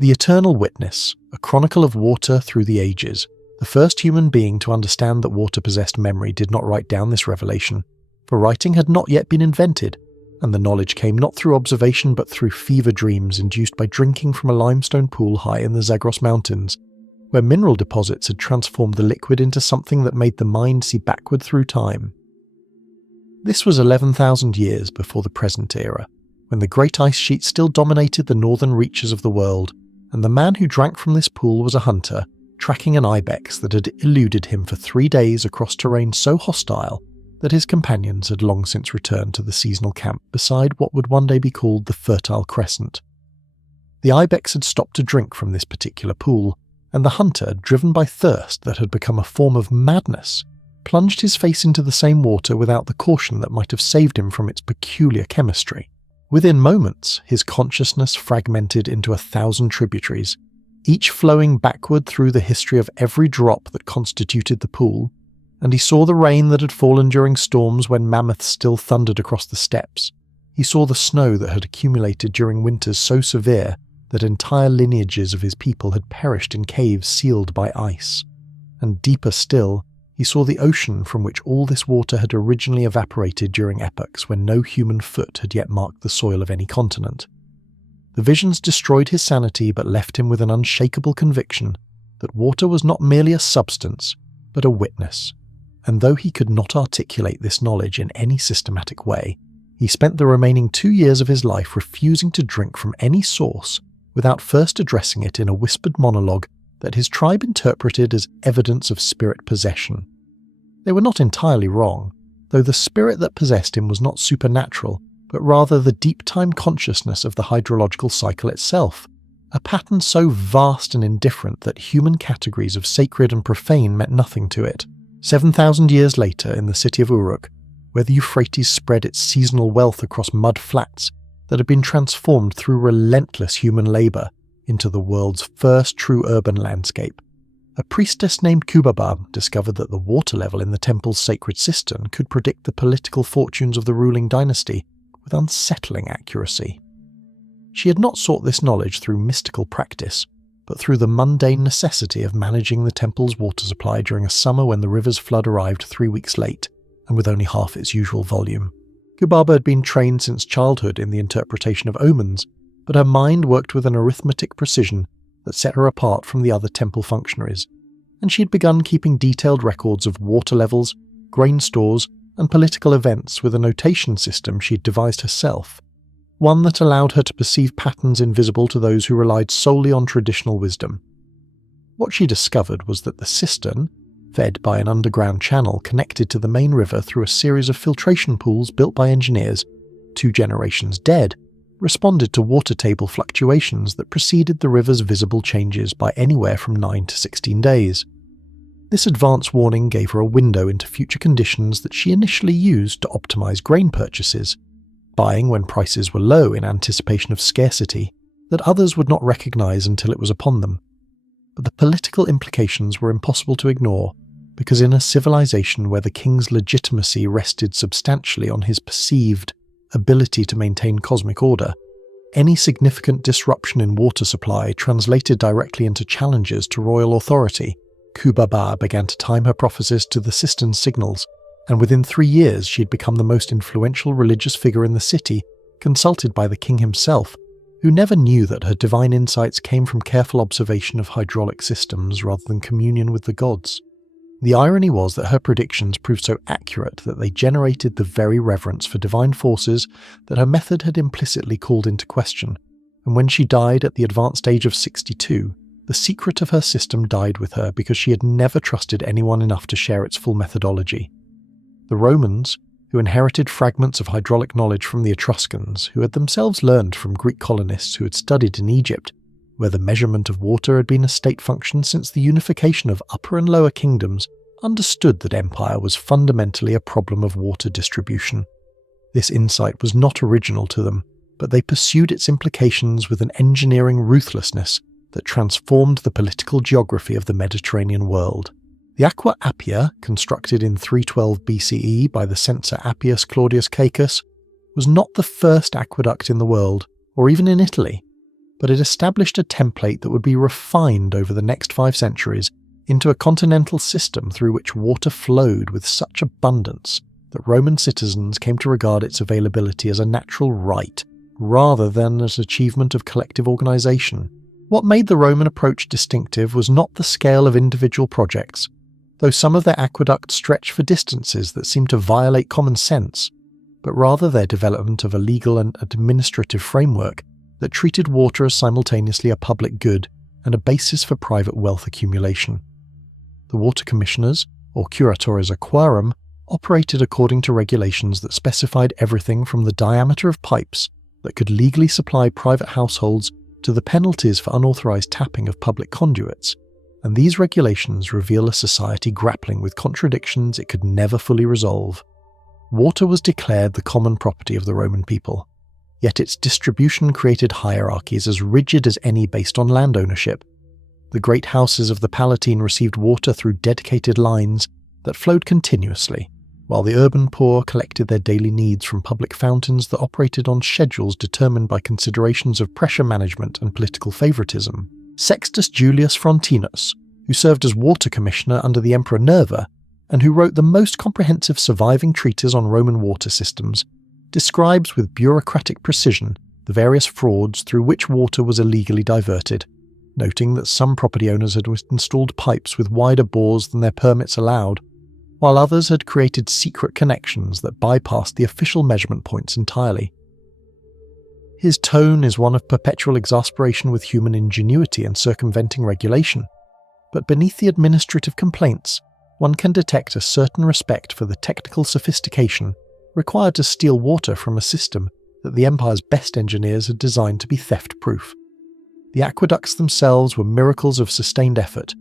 The Eternal Witness, a chronicle of water through the ages. The first human being to understand that water possessed memory did not write down this revelation, for writing had not yet been invented, and the knowledge came not through observation but through fever dreams induced by drinking from a limestone pool high in the Zagros Mountains, where mineral deposits had transformed the liquid into something that made the mind see backward through time. This was 11,000 years before the present era, when the great ice sheet still dominated the northern reaches of the world, and the man who drank from this pool was a hunter, tracking an ibex that had eluded him for 3 days across terrain so hostile that his companions had long since returned to the seasonal camp beside what would one day be called the Fertile Crescent. The ibex had stopped to drink from this particular pool, and the hunter, driven by thirst that had become a form of madness, plunged his face into the same water without the caution that might have saved him from its peculiar chemistry. Within moments, his consciousness fragmented into 1,000 tributaries, each flowing backward through the history of every drop that constituted the pool, and he saw the rain that had fallen during storms when mammoths still thundered across the steppes. He saw the snow that had accumulated during winters so severe that entire lineages of his people had perished in caves sealed by ice. And deeper still, he saw the ocean from which all this water had originally evaporated during epochs when no human foot had yet marked the soil of any continent. The visions destroyed his sanity but left him with an unshakable conviction that water was not merely a substance, but a witness. And though he could not articulate this knowledge in any systematic way, he spent the remaining 2 years of his life refusing to drink from any source without first addressing it in a whispered monologue that his tribe interpreted as evidence of spirit possession. They were not entirely wrong, though the spirit that possessed him was not supernatural, but rather the deep time consciousness of the hydrological cycle itself, a pattern so vast and indifferent that human categories of sacred and profane meant nothing to it. 7,000 years later, in the city of Uruk, where the Euphrates spread its seasonal wealth across mud flats that had been transformed through relentless human labour into the world's first true urban landscape, a priestess named Kubaba discovered that the water level in the temple's sacred cistern could predict the political fortunes of the ruling dynasty with unsettling accuracy. She had not sought this knowledge through mystical practice, but through the mundane necessity of managing the temple's water supply during a summer when the river's flood arrived 3 weeks late, and with only half its usual volume. Kubaba had been trained since childhood in the interpretation of omens, but her mind worked with an arithmetic precision that set her apart from the other temple functionaries, and she had begun keeping detailed records of water levels, grain stores, and political events with a notation system she had devised herself, one that allowed her to perceive patterns invisible to those who relied solely on traditional wisdom. What she discovered was that the cistern, fed by an underground channel connected to the main river through a series of filtration pools built by engineers, 2 generations dead, responded to water table fluctuations that preceded the river's visible changes by anywhere from 9 to 16 days. This advance warning gave her a window into future conditions that she initially used to optimize grain purchases, buying when prices were low in anticipation of scarcity that others would not recognize until it was upon them. But the political implications were impossible to ignore, because in a civilization where the king's legitimacy rested substantially on his perceived ability to maintain cosmic order, any significant disruption in water supply translated directly into challenges to royal authority. Kubaba began to time her prophecies to the cistern's signals, and within 3 years she had become the most influential religious figure in the city, consulted by the king himself, who never knew that her divine insights came from careful observation of hydraulic systems rather than communion with the gods. The irony was that her predictions proved so accurate that they generated the very reverence for divine forces that her method had implicitly called into question, and when she died at the advanced age of 62, the secret of her system died with her because she had never trusted anyone enough to share its full methodology. The Romans, who inherited fragments of hydraulic knowledge from the Etruscans, who had themselves learned from Greek colonists who had studied in Egypt, where the measurement of water had been a state function since the unification of Upper and Lower Kingdoms, understood that empire was fundamentally a problem of water distribution. This insight was not original to them, but they pursued its implications with an engineering ruthlessness that transformed the political geography of the Mediterranean world. The Aqua Appia, constructed in 312 BCE by the censor Appius Claudius Caecus, was not the first aqueduct in the world, or even in Italy. but it established a template that would be refined over the next 5 centuries into a continental system through which water flowed with such abundance that Roman citizens came to regard its availability as a natural right, rather than as achievement of collective organisation. What made the Roman approach distinctive was not the scale of individual projects, though some of their aqueducts stretched for distances that seemed to violate common sense, but rather their development of a legal and administrative framework that treated water as simultaneously a public good and a basis for private wealth accumulation. The water commissioners, or curatores aquarum, operated according to regulations that specified everything from the diameter of pipes that could legally supply private households to the penalties for unauthorized tapping of public conduits, and these regulations reveal a society grappling with contradictions it could never fully resolve. Water was declared the common property of the Roman people, yet its distribution created hierarchies as rigid as any based on land ownership. The great houses of the Palatine received water through dedicated lines that flowed continuously, while the urban poor collected their daily needs from public fountains that operated on schedules determined by considerations of pressure management and political favoritism. Sextus Julius Frontinus, who served as water commissioner under the Emperor Nerva, and who wrote the most comprehensive surviving treatise on Roman water systems, describes with bureaucratic precision the various frauds through which water was illegally diverted, noting that some property owners had installed pipes with wider bores than their permits allowed, while others had created secret connections that bypassed the official measurement points entirely. His tone is one of perpetual exasperation with human ingenuity and circumventing regulation, but beneath the administrative complaints, one can detect a certain respect for the technical sophistication required to steal water from a system that the empire's best engineers had designed to be theft-proof. The aqueducts themselves were miracles of sustained effort,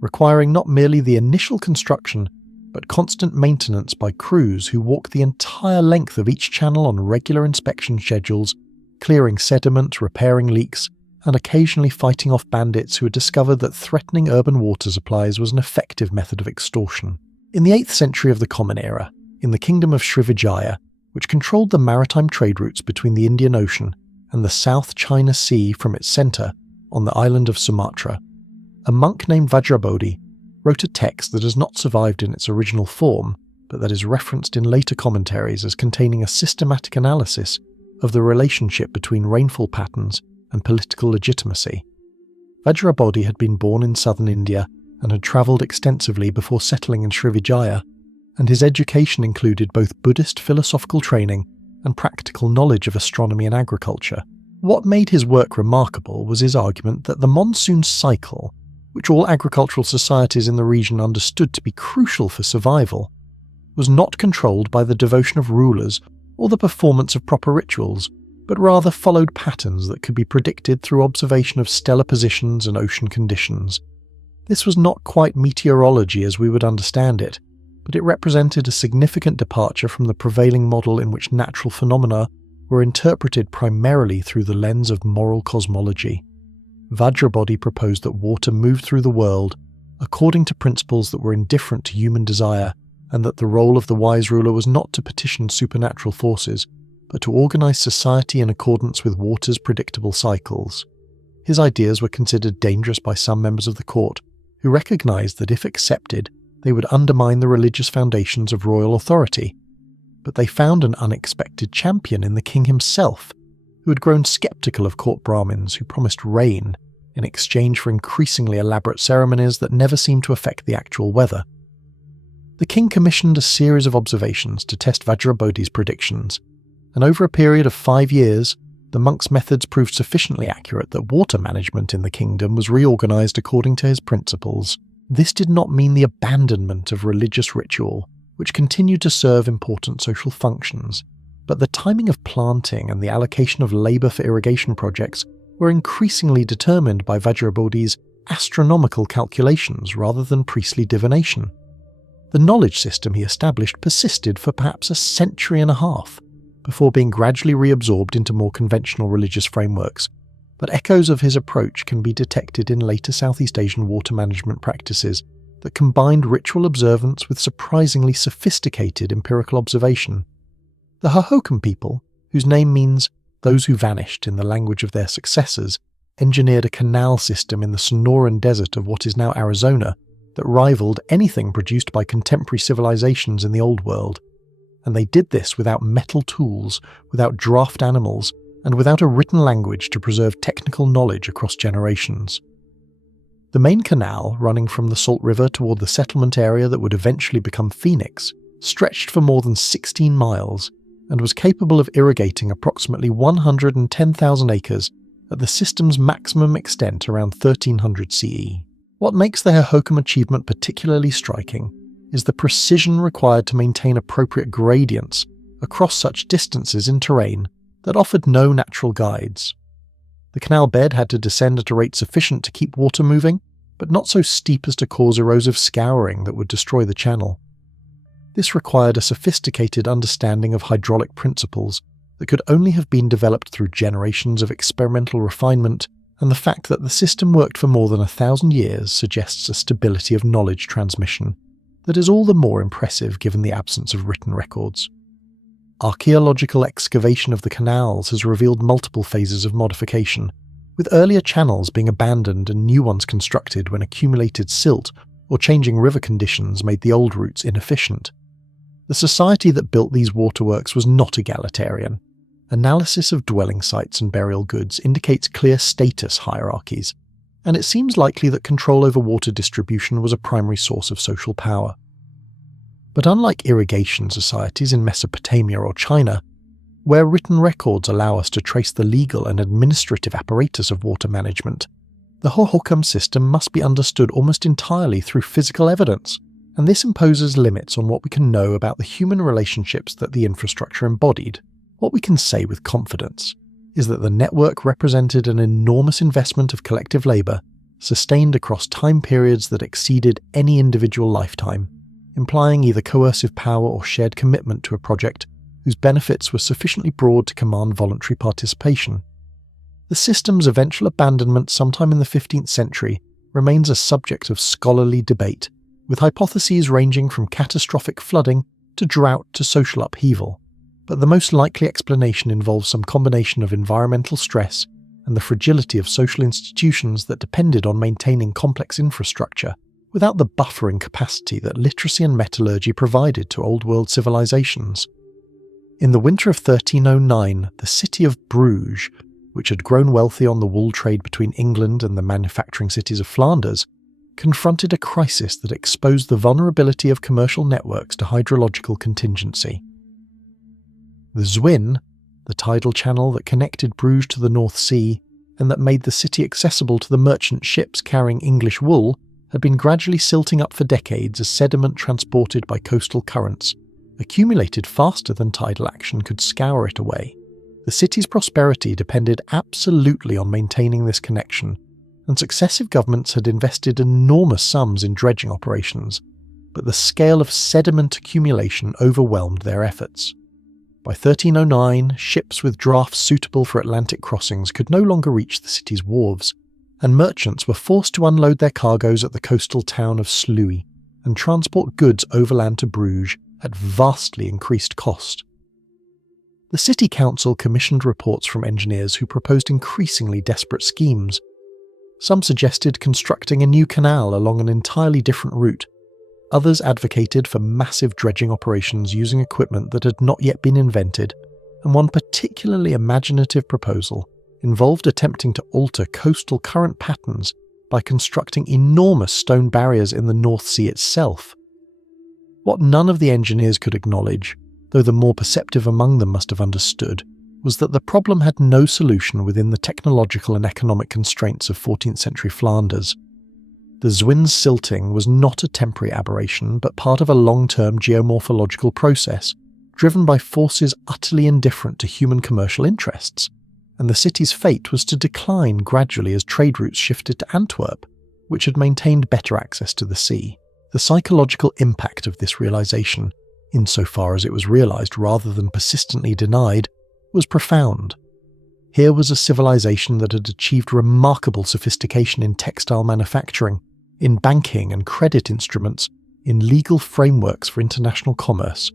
requiring not merely the initial construction, but constant maintenance by crews who walked the entire length of each channel on regular inspection schedules, clearing sediment, repairing leaks, and occasionally fighting off bandits who had discovered that threatening urban water supplies was an effective method of extortion. In the 8th century of the Common Era, in the kingdom of Srivijaya, which controlled the maritime trade routes between the Indian Ocean and the South China Sea from its centre on the island of Sumatra, a monk named Vajrabodhi wrote a text that has not survived in its original form, but that is referenced in later commentaries as containing a systematic analysis of the relationship between rainfall patterns and political legitimacy. Vajrabodhi had been born in southern India and had travelled extensively before settling in Srivijaya, and his education included both Buddhist philosophical training and practical knowledge of astronomy and agriculture. What made his work remarkable was his argument that the monsoon cycle, which all agricultural societies in the region understood to be crucial for survival, was not controlled by the devotion of rulers or the performance of proper rituals, but rather followed patterns that could be predicted through observation of stellar positions and ocean conditions. This was not quite meteorology as we would understand it, but it represented a significant departure from the prevailing model in which natural phenomena were interpreted primarily through the lens of moral cosmology. Vajrabodhi proposed that water moved through the world according to principles that were indifferent to human desire, and that the role of the wise ruler was not to petition supernatural forces, but to organize society in accordance with water's predictable cycles. His ideas were considered dangerous by some members of the court, who recognized that if accepted, they would undermine the religious foundations of royal authority. But they found an unexpected champion in the king himself, who had grown skeptical of court Brahmins who promised rain in exchange for increasingly elaborate ceremonies that never seemed to affect the actual weather. The king commissioned a series of observations to test Vajrabodhi's predictions, and over a period of 5 years, the monk's methods proved sufficiently accurate that water management in the kingdom was reorganized according to his principles. This did not mean the abandonment of religious ritual, which continued to serve important social functions, but the timing of planting and the allocation of labour for irrigation projects were increasingly determined by Vajrabodhi's astronomical calculations rather than priestly divination. The knowledge system he established persisted for perhaps a century and a half, before being gradually reabsorbed into more conventional religious frameworks, but echoes of his approach can be detected in later Southeast Asian water management practices that combined ritual observance with surprisingly sophisticated empirical observation. The Hohokam people, whose name means those who vanished in the language of their successors, engineered a canal system in the Sonoran Desert of what is now Arizona that rivaled anything produced by contemporary civilizations in the Old World. And they did this without metal tools, without draft animals, and without a written language to preserve technical knowledge across generations. The main canal, running from the Salt River toward the settlement area that would eventually become Phoenix, stretched for more than 16 miles and was capable of irrigating approximately 110,000 acres at the system's maximum extent around 1300 CE. What makes the Hohokam achievement particularly striking is the precision required to maintain appropriate gradients across such distances in terrain that offered no natural guides. The canal bed had to descend at a rate sufficient to keep water moving, but not so steep as to cause erosive scouring that would destroy the channel. This required a sophisticated understanding of hydraulic principles that could only have been developed through generations of experimental refinement, and the fact that the system worked for more than 1,000 years suggests a stability of knowledge transmission that is all the more impressive given the absence of written records. Archaeological excavation of the canals has revealed multiple phases of modification, with earlier channels being abandoned and new ones constructed when accumulated silt or changing river conditions made the old routes inefficient. The society that built these waterworks was not egalitarian. Analysis of dwelling sites and burial goods indicates clear status hierarchies, and it seems likely that control over water distribution was a primary source of social power. But unlike irrigation societies in Mesopotamia or China, where written records allow us to trace the legal and administrative apparatus of water management, the Hohokam system must be understood almost entirely through physical evidence, and this imposes limits on what we can know about the human relationships that the infrastructure embodied. What we can say with confidence is that the network represented an enormous investment of collective labour, sustained across time periods that exceeded any individual lifetime, implying either coercive power or shared commitment to a project whose benefits were sufficiently broad to command voluntary participation. The system's eventual abandonment sometime in the 15th century remains a subject of scholarly debate, with hypotheses ranging from catastrophic flooding to drought to social upheaval, but the most likely explanation involves some combination of environmental stress and the fragility of social institutions that depended on maintaining complex infrastructure without the buffering capacity that literacy and metallurgy provided to Old World civilizations. In the winter of 1309, the city of Bruges, which had grown wealthy on the wool trade between England and the manufacturing cities of Flanders, confronted a crisis that exposed the vulnerability of commercial networks to hydrological contingency. The Zwin, the tidal channel that connected Bruges to the North Sea and that made the city accessible to the merchant ships carrying English wool, had been gradually silting up for decades as sediment transported by coastal currents accumulated faster than tidal action could scour it away. The city's prosperity depended absolutely on maintaining this connection, and successive governments had invested enormous sums in dredging operations, but the scale of sediment accumulation overwhelmed their efforts. By 1309, ships with drafts suitable for Atlantic crossings could no longer reach the city's wharves, and merchants were forced to unload their cargoes at the coastal town of Sluis and transport goods overland to Bruges at vastly increased cost. The city council commissioned reports from engineers who proposed increasingly desperate schemes. Some suggested constructing a new canal along an entirely different route. Others advocated for massive dredging operations using equipment that had not yet been invented, and one particularly imaginative proposal involved attempting to alter coastal current patterns by constructing enormous stone barriers in the North Sea itself. What none of the engineers could acknowledge, though the more perceptive among them must have understood, was that the problem had no solution within the technological and economic constraints of 14th century Flanders. The Zwin's silting was not a temporary aberration, but part of a long-term geomorphological process, driven by forces utterly indifferent to human commercial interests, and the city's fate was to decline gradually as trade routes shifted to Antwerp, which had maintained better access to the sea. The psychological impact of this realization, insofar as it was realized rather than persistently denied, was profound. Here was a civilization that had achieved remarkable sophistication in textile manufacturing, in banking and credit instruments, in legal frameworks for international commerce,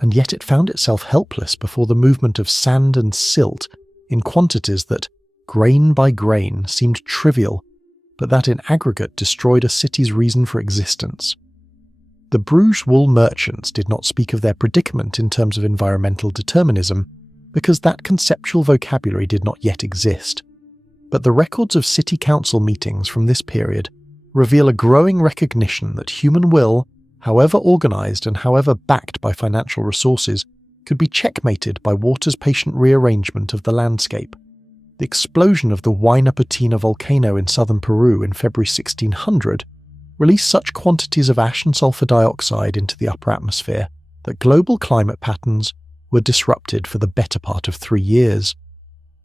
and yet it found itself helpless before the movement of sand and silt in quantities that, grain by grain, seemed trivial, but that in aggregate destroyed a city's reason for existence. The Bruges wool merchants did not speak of their predicament in terms of environmental determinism, because that conceptual vocabulary did not yet exist. But the records of city council meetings from this period reveal a growing recognition that human will, however organised and however backed by financial resources, could be checkmated by water's patient rearrangement of the landscape. The explosion of the Huayna Putina volcano in southern Peru in February 1600 released such quantities of ash and sulfur dioxide into the upper atmosphere that global climate patterns were disrupted for the better part of 3 years.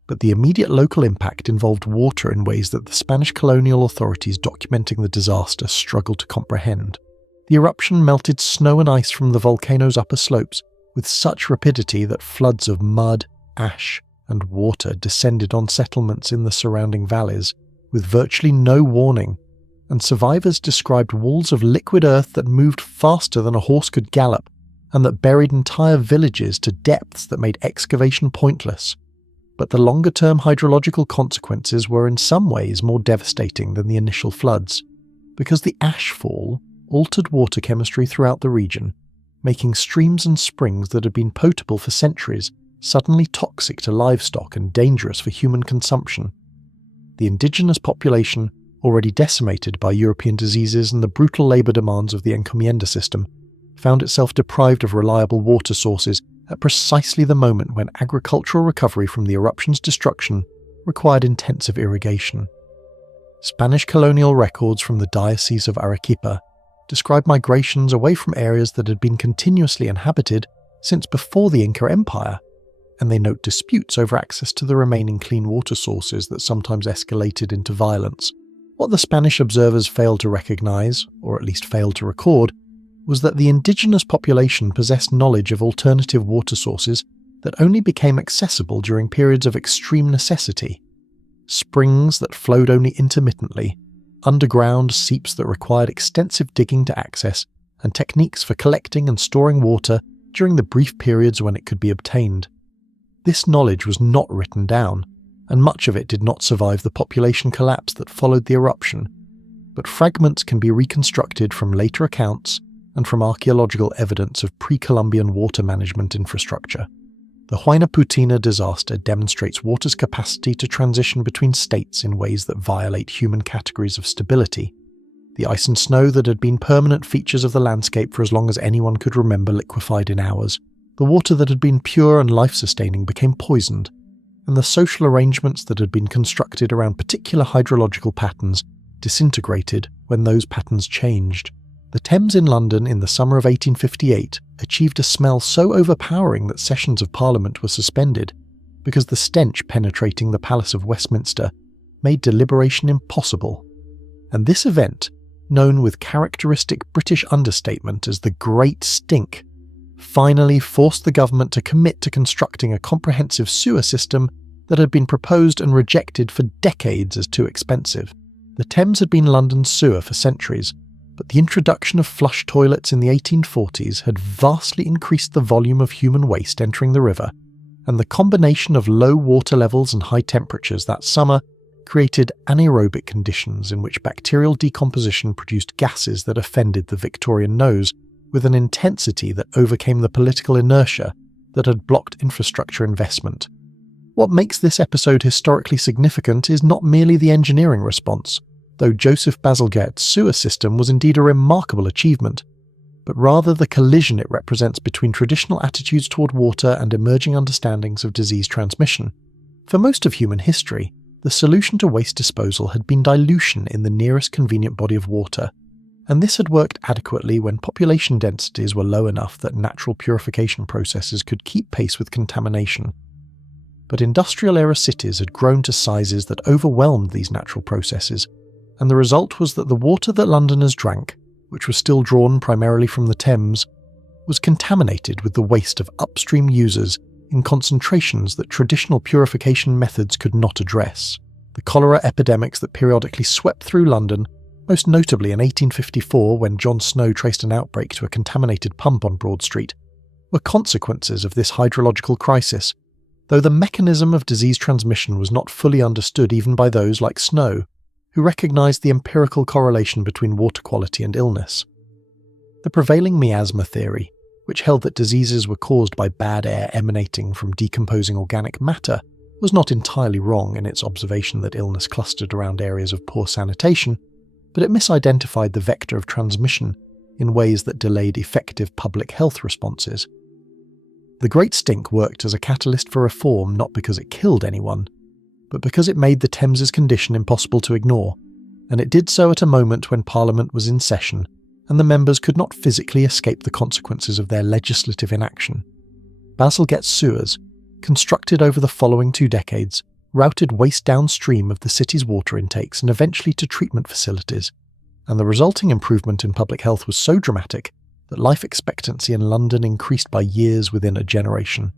But the immediate local impact involved water in ways that the Spanish colonial authorities documenting the disaster struggled to comprehend. The eruption melted snow and ice from the volcano's upper slopes with such rapidity that floods of mud, ash, and water descended on settlements in the surrounding valleys with virtually no warning, and survivors described walls of liquid earth that moved faster than a horse could gallop, and that buried entire villages to depths that made excavation pointless. But the longer-term hydrological consequences were in some ways more devastating than the initial floods, because the ash fall altered water chemistry throughout the region, making streams and springs that had been potable for centuries suddenly toxic to livestock and dangerous for human consumption. The indigenous population, already decimated by European diseases and the brutal labour demands of the encomienda system, found itself deprived of reliable water sources at precisely the moment when agricultural recovery from the eruption's destruction required intensive irrigation. Spanish colonial records from the Diocese of Arequipa describe migrations away from areas that had been continuously inhabited since before the Inca Empire, and they note disputes over access to the remaining clean water sources that sometimes escalated into violence. What the Spanish observers failed to recognize, or at least failed to record, was that the indigenous population possessed knowledge of alternative water sources that only became accessible during periods of extreme necessity. Springs that flowed only intermittently, underground seeps that required extensive digging to access, and techniques for collecting and storing water during the brief periods when it could be obtained. This knowledge was not written down, and much of it did not survive the population collapse that followed the eruption, but fragments can be reconstructed from later accounts and from archaeological evidence of pre-Columbian water management infrastructure. The Huayna Putina disaster demonstrates water's capacity to transition between states in ways that violate human categories of stability. The ice and snow that had been permanent features of the landscape for as long as anyone could remember liquefied in hours. The water that had been pure and life-sustaining became poisoned, and the social arrangements that had been constructed around particular hydrological patterns disintegrated when those patterns changed. The Thames in London in the summer of 1858 achieved a smell so overpowering that sessions of Parliament were suspended, because the stench penetrating the Palace of Westminster made deliberation impossible. And this event, known with characteristic British understatement as the Great Stink, finally forced the government to commit to constructing a comprehensive sewer system that had been proposed and rejected for decades as too expensive. The Thames had been London's sewer for centuries, but the introduction of flush toilets in the 1840s had vastly increased the volume of human waste entering the river, and the combination of low water levels and high temperatures that summer created anaerobic conditions in which bacterial decomposition produced gases that offended the Victorian nose with an intensity that overcame the political inertia that had blocked infrastructure investment. What makes this episode historically significant is not merely the engineering response, though Joseph Bazalgette's sewer system was indeed a remarkable achievement, but rather the collision it represents between traditional attitudes toward water and emerging understandings of disease transmission. For most of human history, the solution to waste disposal had been dilution in the nearest convenient body of water, and this had worked adequately when population densities were low enough that natural purification processes could keep pace with contamination. But industrial-era cities had grown to sizes that overwhelmed these natural processes, and the result was that the water that Londoners drank, which was still drawn primarily from the Thames, was contaminated with the waste of upstream users in concentrations that traditional purification methods could not address. The cholera epidemics that periodically swept through London, most notably in 1854 when John Snow traced an outbreak to a contaminated pump on Broad Street, were consequences of this hydrological crisis, though the mechanism of disease transmission was not fully understood even by those like Snow, who recognized the empirical correlation between water quality and illness. The prevailing miasma theory, which held that diseases were caused by bad air emanating from decomposing organic matter, was not entirely wrong in its observation that illness clustered around areas of poor sanitation, but it misidentified the vector of transmission in ways that delayed effective public health responses. The Great Stink worked as a catalyst for reform not because it killed anyone, but because it made the Thames's condition impossible to ignore, and it did so at a moment when Parliament was in session and the members could not physically escape the consequences of their legislative inaction. Bazalgette's sewers, constructed over the following 2 decades, routed waste downstream of the city's water intakes and eventually to treatment facilities, and the resulting improvement in public health was so dramatic that life expectancy in London increased by years within a generation,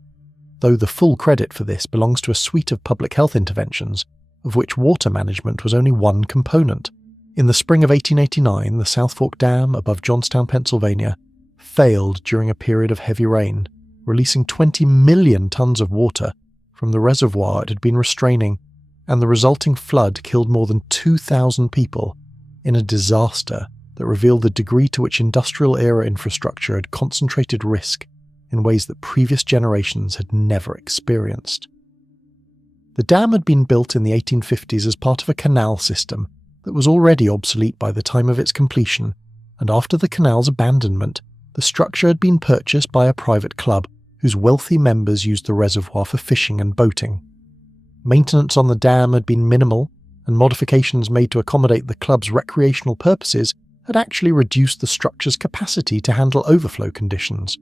though the full credit for this belongs to a suite of public health interventions, of which water management was only one component. In the spring of 1889, the South Fork Dam above Johnstown, Pennsylvania, failed during a period of heavy rain, releasing 20 million tons of water from the reservoir it had been restraining, and the resulting flood killed more than 2,000 people in a disaster that revealed the degree to which industrial-era infrastructure had concentrated risk in ways that previous generations had never experienced. The dam had been built in the 1850s as part of a canal system that was already obsolete by the time of its completion, and after the canal's abandonment, the structure had been purchased by a private club whose wealthy members used the reservoir for fishing and boating. Maintenance on the dam had been minimal, and modifications made to accommodate the club's recreational purposes had actually reduced the structure's capacity to handle overflow conditions.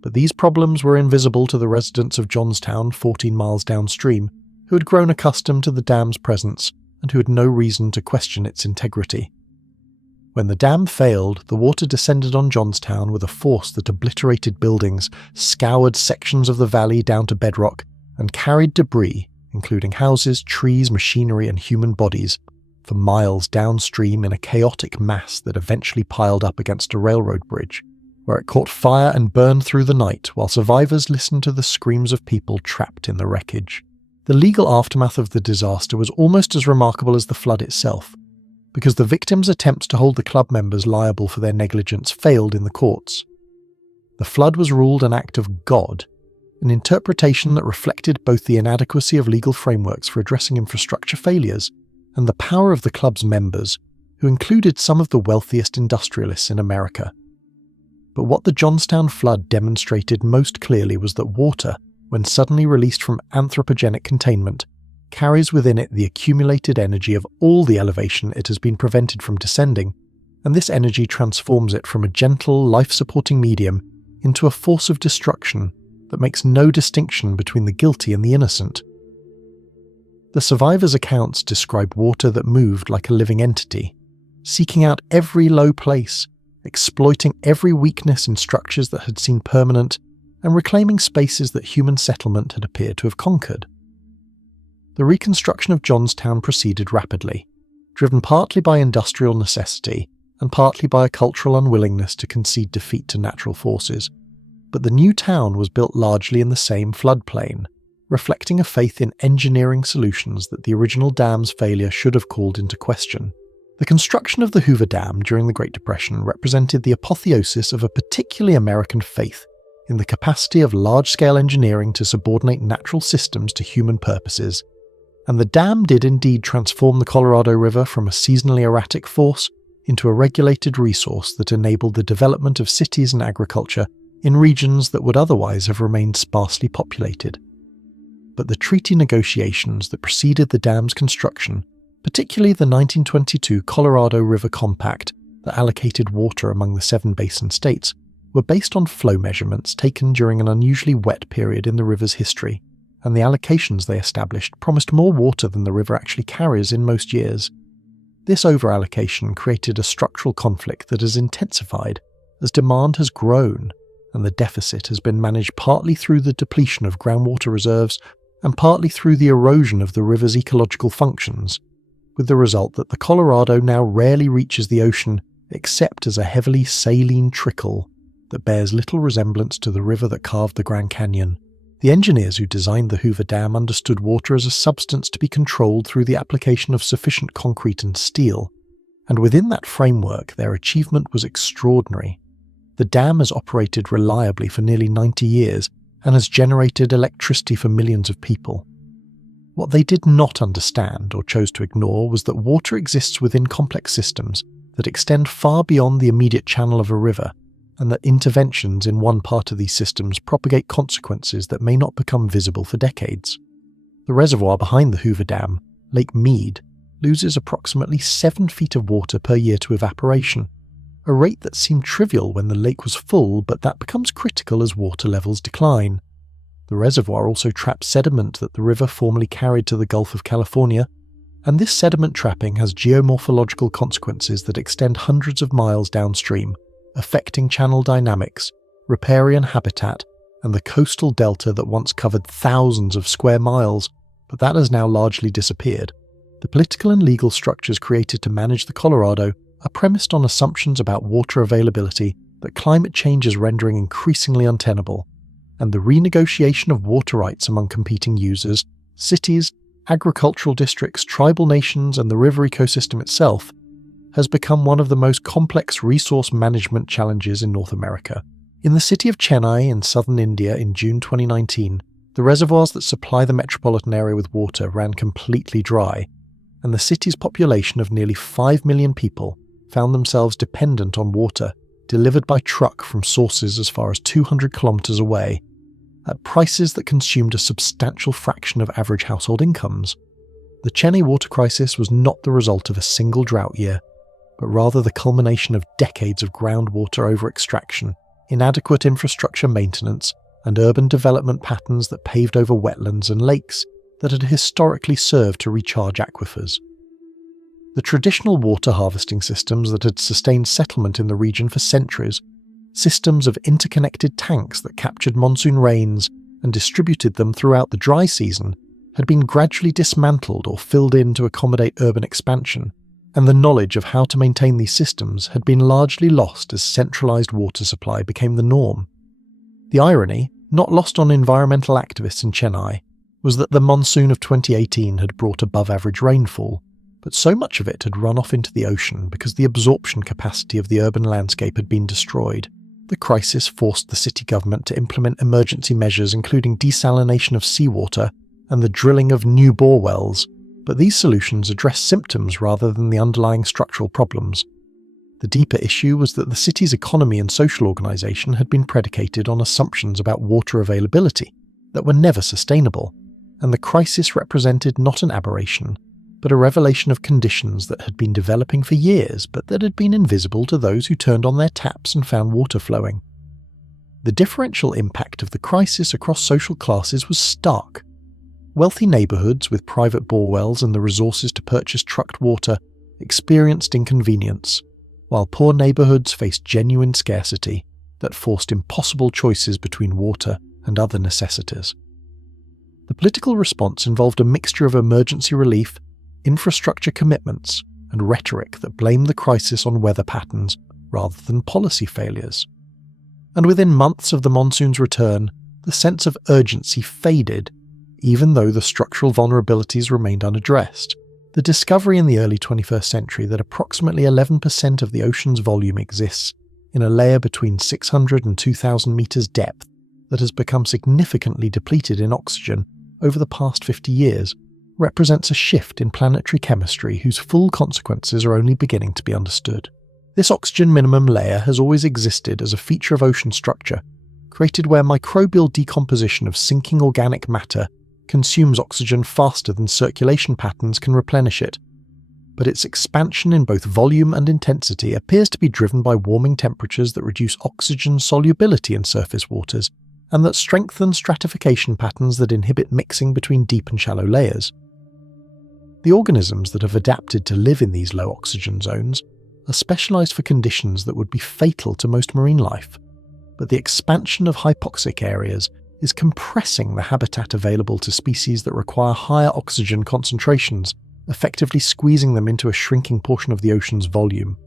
But these problems were invisible to the residents of Johnstown, 14 miles downstream, who had grown accustomed to the dam's presence and who had no reason to question its integrity. When the dam failed, the water descended on Johnstown with a force that obliterated buildings, scoured sections of the valley down to bedrock, and carried debris, including houses, trees, machinery, and human bodies, for miles downstream in a chaotic mass that eventually piled up against a railroad bridge, where it caught fire and burned through the night while survivors listened to the screams of people trapped in the wreckage. The legal aftermath of the disaster was almost as remarkable as the flood itself, because the victims' attempts to hold the club members liable for their negligence failed in the courts. The flood was ruled an act of God, an interpretation that reflected both the inadequacy of legal frameworks for addressing infrastructure failures and the power of the club's members, who included some of the wealthiest industrialists in America. But what the Johnstown flood demonstrated most clearly was that water, when suddenly released from anthropogenic containment, carries within it the accumulated energy of all the elevation it has been prevented from descending, and this energy transforms it from a gentle, life-supporting medium into a force of destruction that makes no distinction between the guilty and the innocent. The survivors' accounts describe water that moved like a living entity, seeking out every low place, exploiting every weakness in structures that had seemed permanent, and reclaiming spaces that human settlement had appeared to have conquered. The reconstruction of Johnstown proceeded rapidly, driven partly by industrial necessity and partly by a cultural unwillingness to concede defeat to natural forces. But the new town was built largely in the same floodplain, reflecting a faith in engineering solutions that the original dam's failure should have called into question. The construction of the Hoover Dam during the Great Depression represented the apotheosis of a particularly American faith in the capacity of large-scale engineering to subordinate natural systems to human purposes, and the dam did indeed transform the Colorado River from a seasonally erratic force into a regulated resource that enabled the development of cities and agriculture in regions that would otherwise have remained sparsely populated. But the treaty negotiations that preceded the dam's construction, particularly the 1922 Colorado River Compact that allocated water among the 7 basin states, were based on flow measurements taken during an unusually wet period in the river's history, and the allocations they established promised more water than the river actually carries in most years. This overallocation created a structural conflict that has intensified as demand has grown, and the deficit has been managed partly through the depletion of groundwater reserves and partly through the erosion of the river's ecological functions, with the result that the Colorado now rarely reaches the ocean except as a heavily saline trickle that bears little resemblance to the river that carved the Grand Canyon, The engineers who designed the Hoover Dam understood water as a substance to be controlled through the application of sufficient concrete and steel, and within that framework their achievement was extraordinary. The dam has operated reliably for nearly 90 years and has generated electricity for millions of people. What they did not understand or chose to ignore was that water exists within complex systems that extend far beyond the immediate channel of a river, and that interventions in one part of these systems propagate consequences that may not become visible for decades. The reservoir behind the Hoover Dam, Lake Mead, loses approximately 7 feet of water per year to evaporation, a rate that seemed trivial when the lake was full, but that becomes critical as water levels decline. The reservoir also traps sediment that the river formerly carried to the Gulf of California, and this sediment trapping has geomorphological consequences that extend hundreds of miles downstream, affecting channel dynamics, riparian habitat, and the coastal delta that once covered thousands of square miles, but that has now largely disappeared. The political and legal structures created to manage the Colorado are premised on assumptions about water availability that climate change is rendering increasingly untenable, and the renegotiation of water rights among competing users, cities, agricultural districts, tribal nations, and the river ecosystem itself has become one of the most complex resource management challenges in North America. In the city of Chennai in southern India in June 2019, the reservoirs that supply the metropolitan area with water ran completely dry, and the city's population of nearly 5 million people found themselves dependent on water delivered by truck from sources as far as 200 kilometers away, at prices that consumed a substantial fraction of average household incomes. The Chennai water crisis was not the result of a single drought year, but rather the culmination of decades of groundwater over-extraction, inadequate infrastructure maintenance, and urban development patterns that paved over wetlands and lakes that had historically served to recharge aquifers. The traditional water harvesting systems that had sustained settlement in the region for centuries, systems of interconnected tanks that captured monsoon rains and distributed them throughout the dry season, had been gradually dismantled or filled in to accommodate urban expansion, and the knowledge of how to maintain these systems had been largely lost as centralized water supply became the norm. The irony, not lost on environmental activists in Chennai, was that the monsoon of 2018 had brought above-average rainfall, but so much of it had run off into the ocean because the absorption capacity of the urban landscape had been destroyed. The crisis forced the city government to implement emergency measures including desalination of seawater and the drilling of new bore wells, but these solutions addressed symptoms rather than the underlying structural problems. The deeper issue was that the city's economy and social organisation had been predicated on assumptions about water availability that were never sustainable, and the crisis represented not an aberration, but a revelation of conditions that had been developing for years but that had been invisible to those who turned on their taps and found water flowing. The differential impact of the crisis across social classes was stark. Wealthy neighbourhoods with private bore wells and the resources to purchase trucked water experienced inconvenience, while poor neighbourhoods faced genuine scarcity that forced impossible choices between water and other necessities. The political response involved a mixture of emergency relief, infrastructure commitments, and rhetoric that blamed the crisis on weather patterns rather than policy failures. And within months of the monsoon's return, the sense of urgency faded, even though the structural vulnerabilities remained unaddressed. The discovery in the early 21st century that approximately 11% of the ocean's volume exists in a layer between 600 and 2,000 meters depth that has become significantly depleted in oxygen over the past 50 years represents a shift in planetary chemistry whose full consequences are only beginning to be understood. This oxygen minimum layer has always existed as a feature of ocean structure, created where microbial decomposition of sinking organic matter consumes oxygen faster than circulation patterns can replenish it. But its expansion in both volume and intensity appears to be driven by warming temperatures that reduce oxygen solubility in surface waters, and that strengthen stratification patterns that inhibit mixing between deep and shallow layers. The organisms that have adapted to live in these low oxygen zones are specialized for conditions that would be fatal to most marine life, but the expansion of hypoxic areas is compressing the habitat available to species that require higher oxygen concentrations, effectively squeezing them into a shrinking portion of the ocean's volume.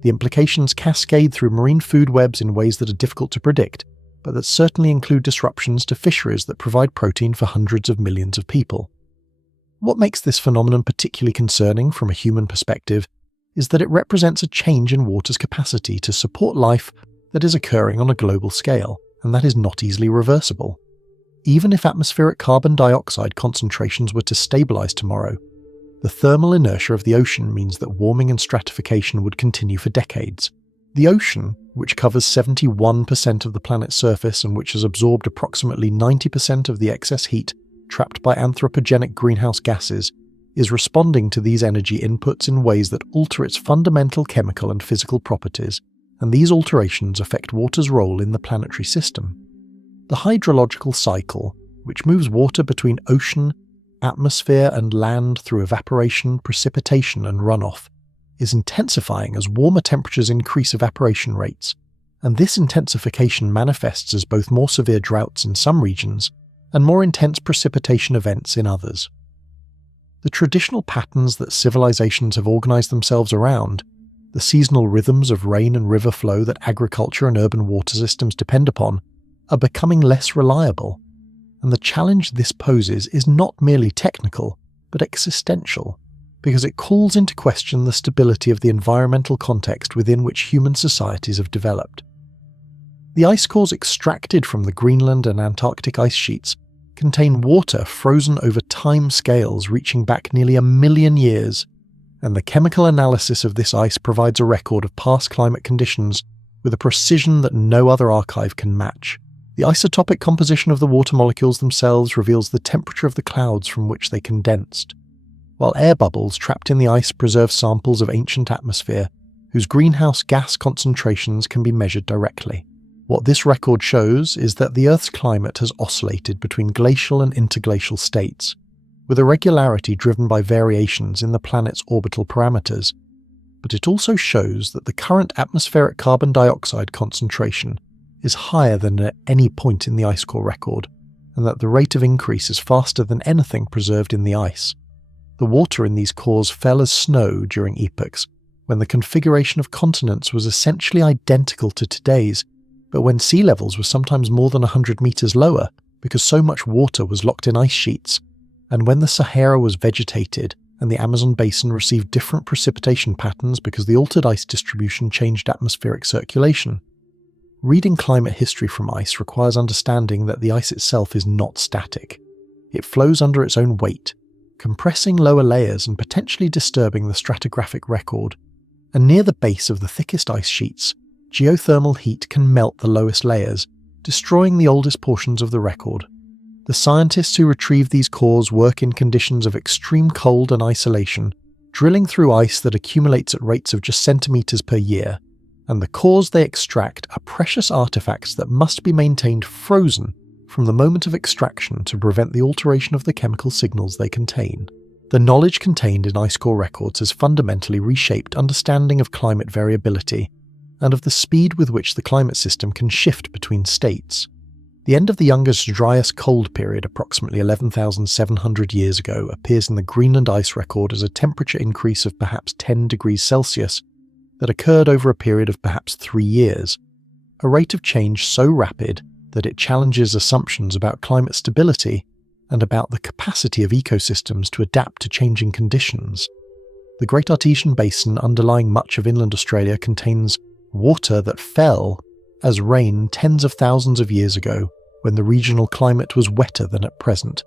The implications cascade through marine food webs in ways that are difficult to predict, but that certainly include disruptions to fisheries that provide protein for hundreds of millions of people. What makes this phenomenon particularly concerning from a human perspective is that it represents a change in water's capacity to support life that is occurring on a global scale, and that is not easily reversible. Even if atmospheric carbon dioxide concentrations were to stabilize tomorrow, the thermal inertia of the ocean means that warming and stratification would continue for decades. The ocean, which covers 71% of the planet's surface and which has absorbed approximately 90% of the excess heat trapped by anthropogenic greenhouse gases, is responding to these energy inputs in ways that alter its fundamental chemical and physical properties, and these alterations affect water's role in the planetary system. The hydrological cycle, which moves water between ocean, atmosphere and land through evaporation, precipitation and runoff, is intensifying as warmer temperatures increase evaporation rates, and this intensification manifests as both more severe droughts in some regions and more intense precipitation events in others. The traditional patterns that civilizations have organized themselves around, the seasonal rhythms of rain and river flow that agriculture and urban water systems depend upon, are becoming less reliable, and the challenge this poses is not merely technical, but existential, because it calls into question the stability of the environmental context within which human societies have developed. The ice cores extracted from the Greenland and Antarctic ice sheets contain water frozen over time scales reaching back nearly 1 million years, and the chemical analysis of this ice provides a record of past climate conditions with a precision that no other archive can match. The isotopic composition of the water molecules themselves reveals the temperature of the clouds from which they condensed, while air bubbles trapped in the ice preserve samples of ancient atmosphere whose greenhouse gas concentrations can be measured directly. What this record shows is that the Earth's climate has oscillated between glacial and interglacial states, with irregularity driven by variations in the planet's orbital parameters, but it also shows that the current atmospheric carbon dioxide concentration is higher than at any point in the ice core record, and that the rate of increase is faster than anything preserved in the ice. The water in these cores fell as snow during epochs when the configuration of continents was essentially identical to today's, but when sea levels were sometimes more than 100 meters lower because so much water was locked in ice sheets, and when the Sahara was vegetated and the Amazon basin received different precipitation patterns because the altered ice distribution changed atmospheric circulation. Reading climate history from ice requires understanding that the ice itself is not static. It flows under its own weight, compressing lower layers and potentially disturbing the stratigraphic record. And near the base of the thickest ice sheets, geothermal heat can melt the lowest layers, destroying the oldest portions of the record. The scientists who retrieve these cores work in conditions of extreme cold and isolation, drilling through ice that accumulates at rates of just centimeters per year, and the cores they extract are precious artifacts that must be maintained frozen from the moment of extraction to prevent the alteration of the chemical signals they contain. The knowledge contained in ice core records has fundamentally reshaped understanding of climate variability and of the speed with which the climate system can shift between states. The end of the youngest, driest cold period approximately 11,700 years ago appears in the Greenland ice record as a temperature increase of perhaps 10 degrees Celsius that occurred over a period of perhaps 3 years, a rate of change so rapid that it challenges assumptions about climate stability and about the capacity of ecosystems to adapt to changing conditions. The Great Artesian Basin underlying much of inland Australia contains water that fell as rain tens of thousands of years ago when the regional climate was wetter than at present,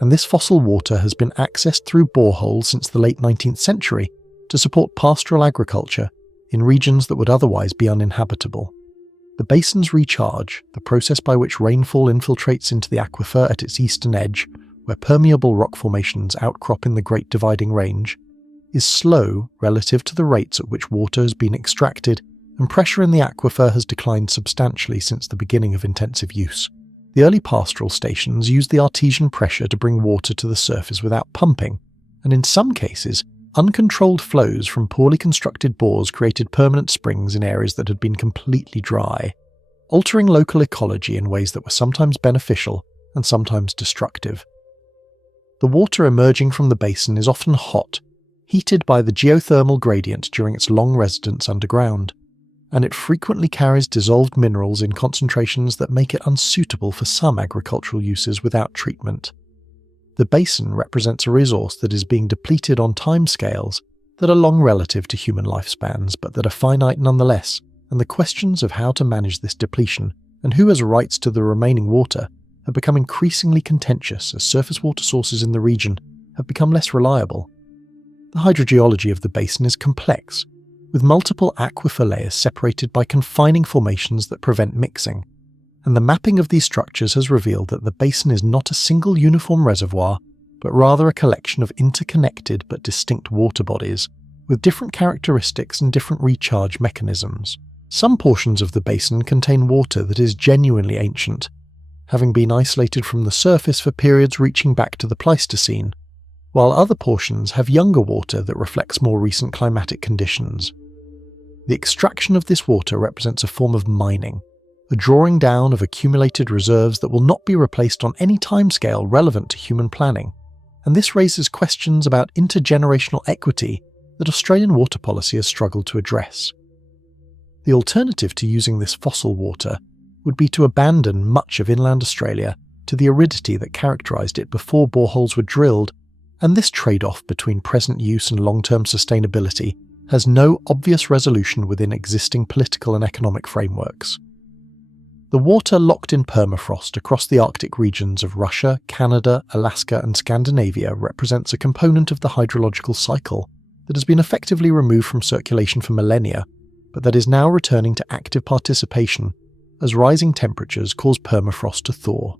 and this fossil water has been accessed through boreholes since the late 19th century to support pastoral agriculture in regions that would otherwise be uninhabitable. The basin's recharge, the process by which rainfall infiltrates into the aquifer at its eastern edge, where permeable rock formations outcrop in the Great Dividing Range, is slow relative to the rates at which water has been extracted, and pressure in the aquifer has declined substantially since the beginning of intensive use. The early pastoral stations used the artesian pressure to bring water to the surface without pumping, and in some cases, uncontrolled flows from poorly constructed bores created permanent springs in areas that had been completely dry, altering local ecology in ways that were sometimes beneficial and sometimes destructive. The water emerging from the basin is often hot, heated by the geothermal gradient during its long residence underground. and it frequently carries dissolved minerals in concentrations that make it unsuitable for some agricultural uses without treatment. The basin represents a resource that is being depleted on timescales that are long relative to human lifespans, but that are finite nonetheless, and the questions of how to manage this depletion and who has rights to the remaining water have become increasingly contentious as surface water sources in the region have become less reliable. The hydrogeology of the basin is complex, with multiple aquifer layers separated by confining formations that prevent mixing, and the mapping of these structures has revealed that the basin is not a single uniform reservoir, but rather a collection of interconnected but distinct water bodies, with different characteristics and different recharge mechanisms. Some portions of the basin contain water that is genuinely ancient, having been isolated from the surface for periods reaching back to the Pleistocene, while other portions have younger water that reflects more recent climatic conditions. The extraction of this water represents a form of mining, a drawing down of accumulated reserves that will not be replaced on any timescale relevant to human planning, and this raises questions about intergenerational equity that Australian water policy has struggled to address. The alternative to using this fossil water would be to abandon much of inland Australia to the aridity that characterised it before boreholes were drilled, and this trade-off between present use and long-term sustainability has no obvious resolution within existing political and economic frameworks. The water locked in permafrost across the Arctic regions of Russia, Canada, Alaska and Scandinavia represents a component of the hydrological cycle that has been effectively removed from circulation for millennia, but that is now returning to active participation as rising temperatures cause permafrost to thaw.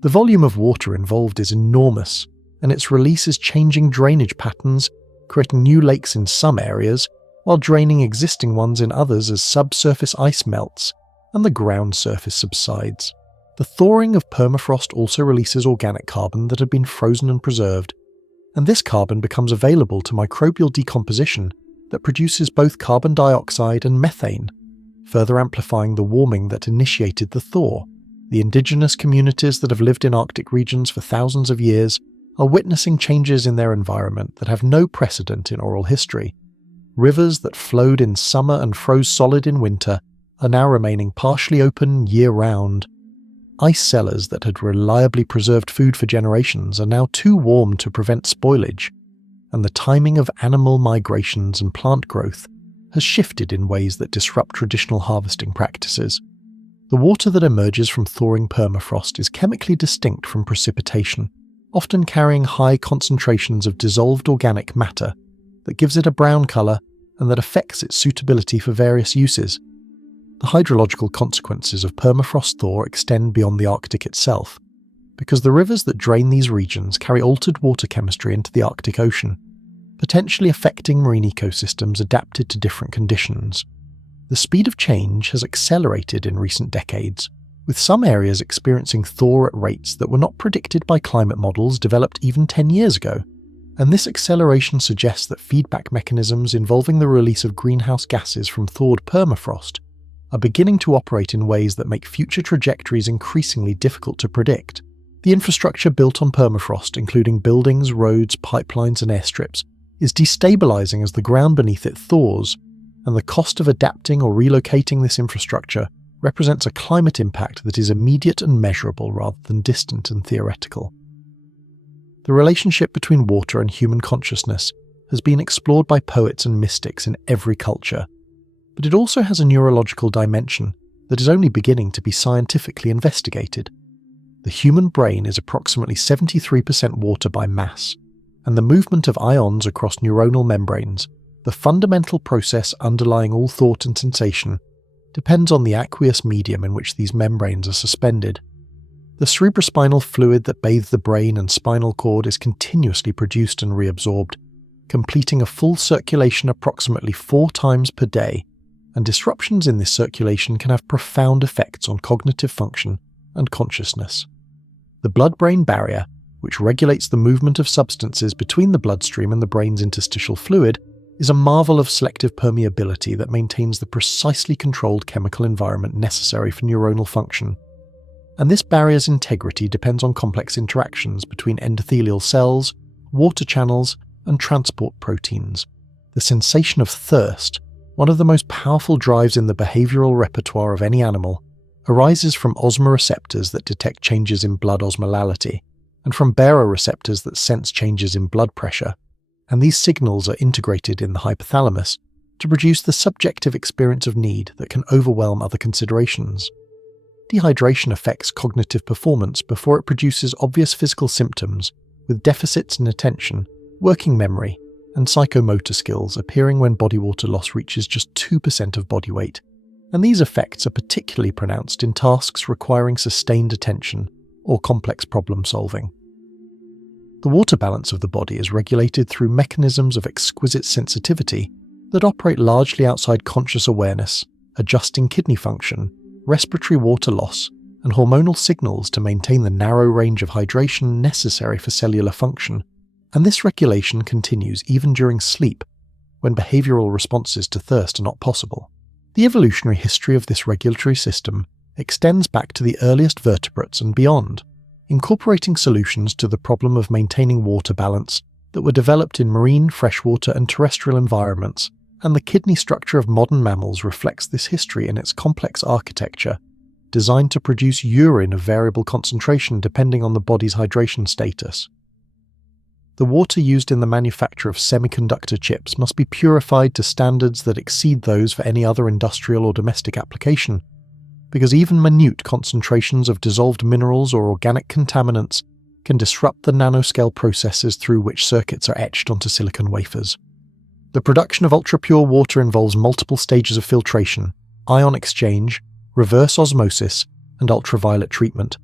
The volume of water involved is enormous, and its release is changing drainage patterns, creating new lakes in some areas, while draining existing ones in others as subsurface ice melts and the ground surface subsides. The thawing of permafrost also releases organic carbon that had been frozen and preserved, and this carbon becomes available to microbial decomposition that produces both carbon dioxide and methane, further amplifying the warming that initiated the thaw. The indigenous communities that have lived in Arctic regions for thousands of years are witnessing changes in their environment that have no precedent in oral history. Rivers that flowed in summer and froze solid in winter are now remaining partially open year-round. Ice cellars that had reliably preserved food for generations are now too warm to prevent spoilage, and the timing of animal migrations and plant growth has shifted in ways that disrupt traditional harvesting practices. The water that emerges from thawing permafrost is chemically distinct from precipitation, often carrying high concentrations of dissolved organic matter that gives it a brown colour and that affects its suitability for various uses. The hydrological consequences of permafrost thaw extend beyond the Arctic itself, because the rivers that drain these regions carry altered water chemistry into the Arctic Ocean, potentially affecting marine ecosystems adapted to different conditions. The speed of change has accelerated in recent decades, with some areas experiencing thaw at rates that were not predicted by climate models developed even 10 years ago, and this acceleration suggests that feedback mechanisms involving the release of greenhouse gases from thawed permafrost are beginning to operate in ways that make future trajectories increasingly difficult to predict. The infrastructure built on permafrost, including buildings, roads, pipelines and airstrips, is destabilizing as the ground beneath it thaws, and the cost of adapting or relocating this infrastructure represents a climate impact that is immediate and measurable rather than distant and theoretical. The relationship between water and human consciousness has been explored by poets and mystics in every culture, but it also has a neurological dimension that is only beginning to be scientifically investigated. The human brain is approximately 73% water by mass, and the movement of ions across neuronal membranes, the fundamental process underlying all thought and sensation, depends on the aqueous medium in which these membranes are suspended. The cerebrospinal fluid that bathes the brain and spinal cord is continuously produced and reabsorbed, completing a full circulation approximately 4 times per day, and disruptions in this circulation can have profound effects on cognitive function and consciousness. The blood-brain barrier, which regulates the movement of substances between the bloodstream and the brain's interstitial fluid, is a marvel of selective permeability that maintains the precisely controlled chemical environment necessary for neuronal function. And this barrier's integrity depends on complex interactions between endothelial cells, water channels, and transport proteins. The sensation of thirst, one of the most powerful drives in the behavioral repertoire of any animal, arises from osmoreceptors that detect changes in blood osmolality, and from baroreceptors that sense changes in blood pressure, and these signals are integrated in the hypothalamus to produce the subjective experience of need that can overwhelm other considerations. Dehydration affects cognitive performance before it produces obvious physical symptoms, with deficits in attention, working memory, and psychomotor skills appearing when body water loss reaches just 2% of body weight, and these effects are particularly pronounced in tasks requiring sustained attention or complex problem solving. The water balance of the body is regulated through mechanisms of exquisite sensitivity that operate largely outside conscious awareness, adjusting kidney function, respiratory water loss, and hormonal signals to maintain the narrow range of hydration necessary for cellular function, and this regulation continues even during sleep, when behavioral responses to thirst are not possible. The evolutionary history of this regulatory system extends back to the earliest vertebrates and beyond, incorporating solutions to the problem of maintaining water balance that were developed in marine, freshwater, and terrestrial environments, and the kidney structure of modern mammals reflects this history in its complex architecture, designed to produce urine of variable concentration depending on the body's hydration status. The water used in the manufacture of semiconductor chips must be purified to standards that exceed those for any other industrial or domestic application, because even minute concentrations of dissolved minerals or organic contaminants can disrupt the nanoscale processes through which circuits are etched onto silicon wafers. The production of ultra-pure water involves multiple stages of filtration, ion exchange, reverse osmosis, and ultraviolet treatment,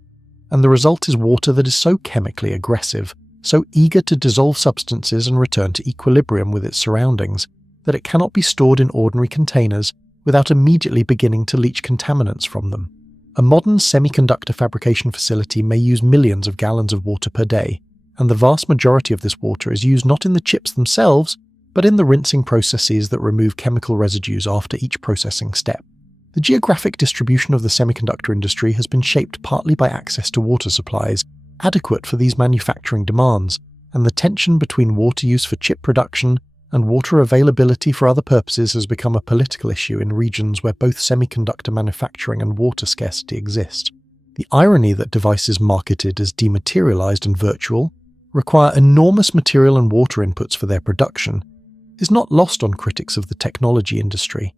and the result is water that is so chemically aggressive, so eager to dissolve substances and return to equilibrium with its surroundings, that it cannot be stored in ordinary containers without immediately beginning to leach contaminants from them. A modern semiconductor fabrication facility may use millions of gallons of water per day, and the vast majority of this water is used not in the chips themselves, but in the rinsing processes that remove chemical residues after each processing step. The geographic distribution of the semiconductor industry has been shaped partly by access to water supplies adequate for these manufacturing demands, and the tension between water use for chip production and water availability for other purposes has become a political issue in regions where both semiconductor manufacturing and water scarcity exist. The irony that devices marketed as dematerialized and virtual require enormous material and water inputs for their production is not lost on critics of the technology industry,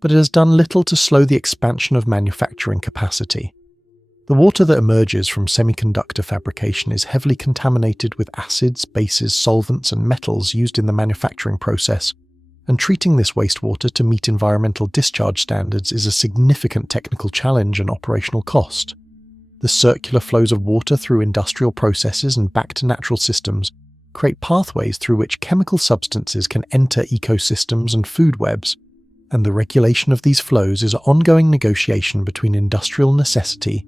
but it has done little to slow the expansion of manufacturing capacity. The water that emerges from semiconductor fabrication is heavily contaminated with acids, bases, solvents, and metals used in the manufacturing process, and treating this wastewater to meet environmental discharge standards is a significant technical challenge and operational cost. The circular flows of water through industrial processes and back to natural systems create pathways through which chemical substances can enter ecosystems and food webs, and the regulation of these flows is an ongoing negotiation between industrial necessity,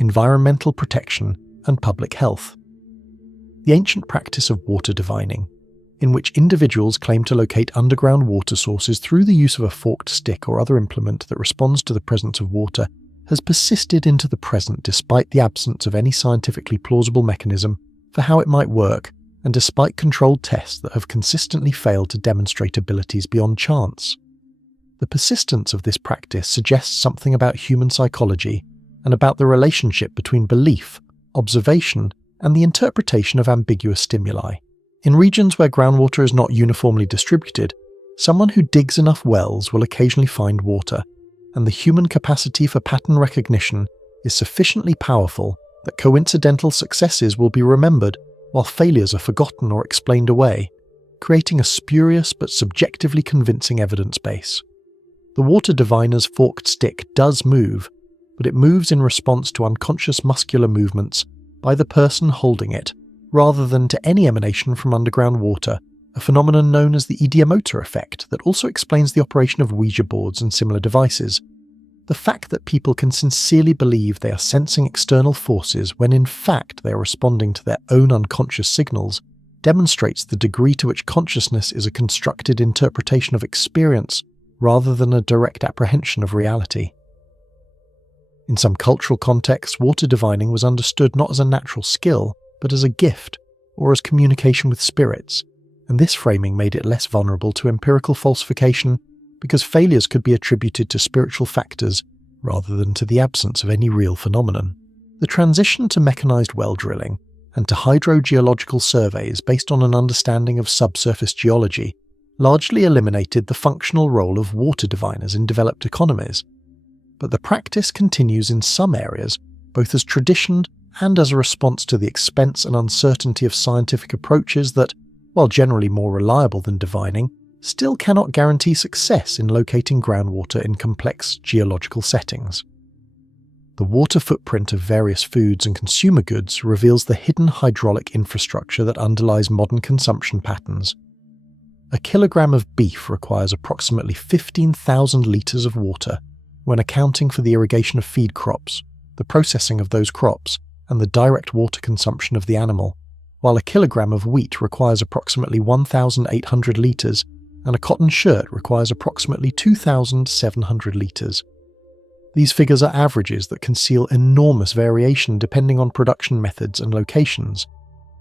environmental protection, and public health. The ancient practice of water divining, in which individuals claim to locate underground water sources through the use of a forked stick or other implement that responds to the presence of water, has persisted into the present despite the absence of any scientifically plausible mechanism for how it might work, and despite controlled tests that have consistently failed to demonstrate abilities beyond chance. The persistence of this practice suggests something about human psychology and about the relationship between belief, observation, and the interpretation of ambiguous stimuli. In regions where groundwater is not uniformly distributed, someone who digs enough wells will occasionally find water, and the human capacity for pattern recognition is sufficiently powerful that coincidental successes will be remembered while failures are forgotten or explained away, creating a spurious but subjectively convincing evidence base. The water diviner's forked stick does move, but it moves in response to unconscious muscular movements by the person holding it, rather than to any emanation from underground water, a phenomenon known as the ideomotor effect that also explains the operation of Ouija boards and similar devices. The fact that people can sincerely believe they are sensing external forces when in fact they are responding to their own unconscious signals demonstrates the degree to which consciousness is a constructed interpretation of experience rather than a direct apprehension of reality. In some cultural contexts, water divining was understood not as a natural skill, but as a gift, or as communication with spirits, and this framing made it less vulnerable to empirical falsification because failures could be attributed to spiritual factors rather than to the absence of any real phenomenon. The transition to mechanized well drilling and to hydrogeological surveys based on an understanding of subsurface geology largely eliminated the functional role of water diviners in developed economies. But the practice continues in some areas, both as tradition and as a response to the expense and uncertainty of scientific approaches that, while generally more reliable than divining, still cannot guarantee success in locating groundwater in complex geological settings. The water footprint of various foods and consumer goods reveals the hidden hydraulic infrastructure that underlies modern consumption patterns. A kilogram of beef requires approximately 15,000 litres of water when accounting for the irrigation of feed crops, the processing of those crops, and the direct water consumption of the animal, while a kilogram of wheat requires approximately 1,800 litres and a cotton shirt requires approximately 2,700 litres. These figures are averages that conceal enormous variation depending on production methods and locations,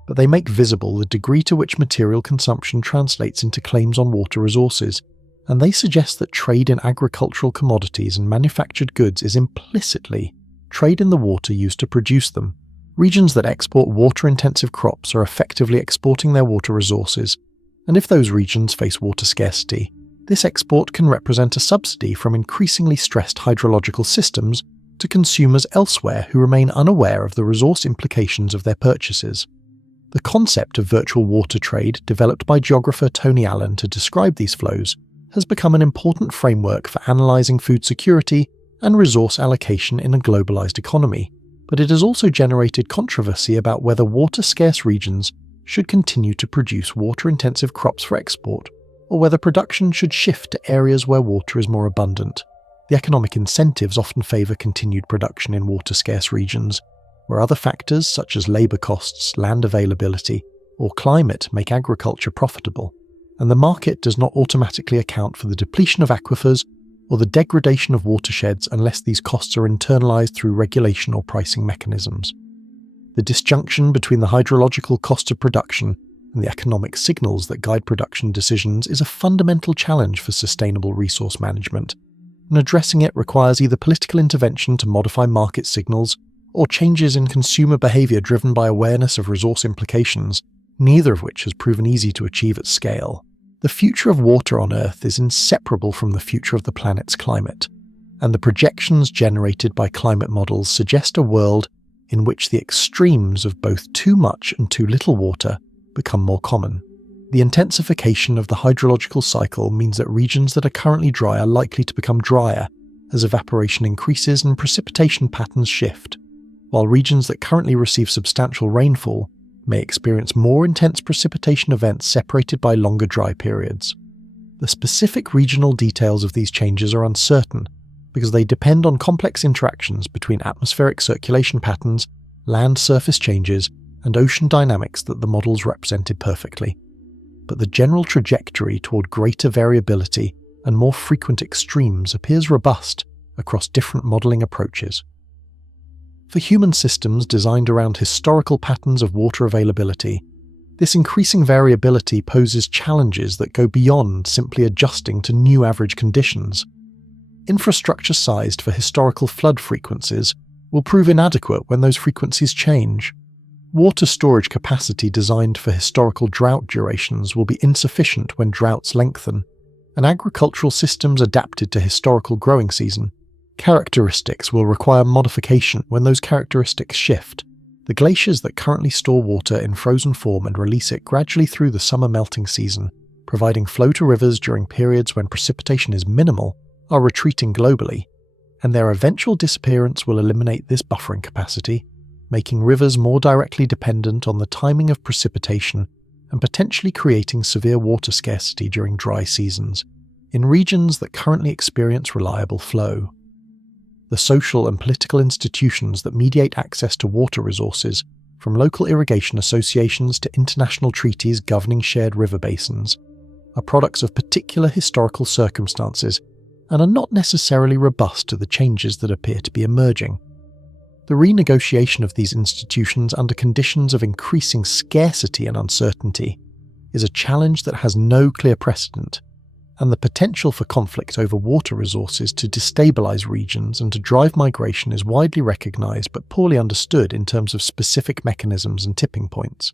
but they make visible the degree to which material consumption translates into claims on water resources, and they suggest that trade in agricultural commodities and manufactured goods is implicitly trade in the water used to produce them. Regions that export water-intensive crops are effectively exporting their water resources, and if those regions face water scarcity, this export can represent a subsidy from increasingly stressed hydrological systems to consumers elsewhere who remain unaware of the resource implications of their purchases. The concept of virtual water trade, developed by geographer Tony Allen to describe these flows, has become an important framework for analysing food security and resource allocation in a globalised economy, but it has also generated controversy about whether water-scarce regions should continue to produce water-intensive crops for export, or whether production should shift to areas where water is more abundant. The economic incentives often favour continued production in water-scarce regions, where other factors such as labour costs, land availability, or climate make agriculture profitable, and the market does not automatically account for the depletion of aquifers or the degradation of watersheds unless these costs are internalised through regulation or pricing mechanisms. The disjunction between the hydrological cost of production and the economic signals that guide production decisions is a fundamental challenge for sustainable resource management, and addressing it requires either political intervention to modify market signals or changes in consumer behaviour driven by awareness of resource implications, neither of which has proven easy to achieve at scale. The future of water on Earth is inseparable from the future of the planet's climate, and the projections generated by climate models suggest a world in which the extremes of both too much and too little water become more common. The intensification of the hydrological cycle means that regions that are currently dry are likely to become drier as evaporation increases and precipitation patterns shift, while regions that currently receive substantial rainfall may experience more intense precipitation events separated by longer dry periods. The specific regional details of these changes are uncertain because they depend on complex interactions between atmospheric circulation patterns, land surface changes, and ocean dynamics that the models represented perfectly. But the general trajectory toward greater variability and more frequent extremes appears robust across different modelling approaches. For human systems designed around historical patterns of water availability, this increasing variability poses challenges that go beyond simply adjusting to new average conditions. Infrastructure sized for historical flood frequencies will prove inadequate when those frequencies change. Water storage capacity designed for historical drought durations will be insufficient when droughts lengthen, and agricultural systems adapted to historical growing season characteristics will require modification when those characteristics shift. The glaciers that currently store water in frozen form and release it gradually through the summer melting season, providing flow to rivers during periods when precipitation is minimal, are retreating globally, and their eventual disappearance will eliminate this buffering capacity, making rivers more directly dependent on the timing of precipitation and potentially creating severe water scarcity during dry seasons in regions that currently experience reliable flow. The social and political institutions that mediate access to water resources, from local irrigation associations to international treaties governing shared river basins, are products of particular historical circumstances and are not necessarily robust to the changes that appear to be emerging. The renegotiation of these institutions under conditions of increasing scarcity and uncertainty is a challenge that has no clear precedent, and the potential for conflict over water resources to destabilize regions and to drive migration is widely recognized but poorly understood in terms of specific mechanisms and tipping points.